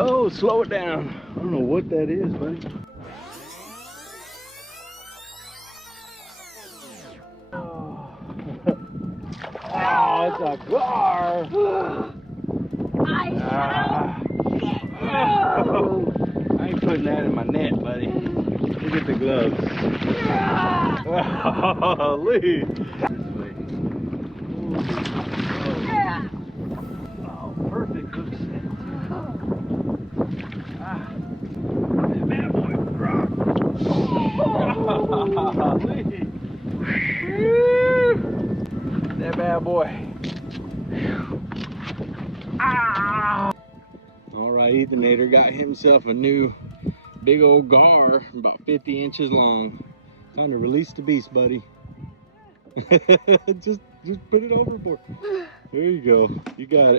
Oh, slow it down. I don't know what that is, buddy. Oh, it's a gar. I ain't putting that in my net, buddy. Look at the gloves. Oh, Lee. Oh, perfect hook set. Bad boy. Lee. That bad boy. Ah. All right, Ethanator got himself a new big old gar, about 50 inches long. Time to release the beast, buddy. just put it overboard. There you go. You got it.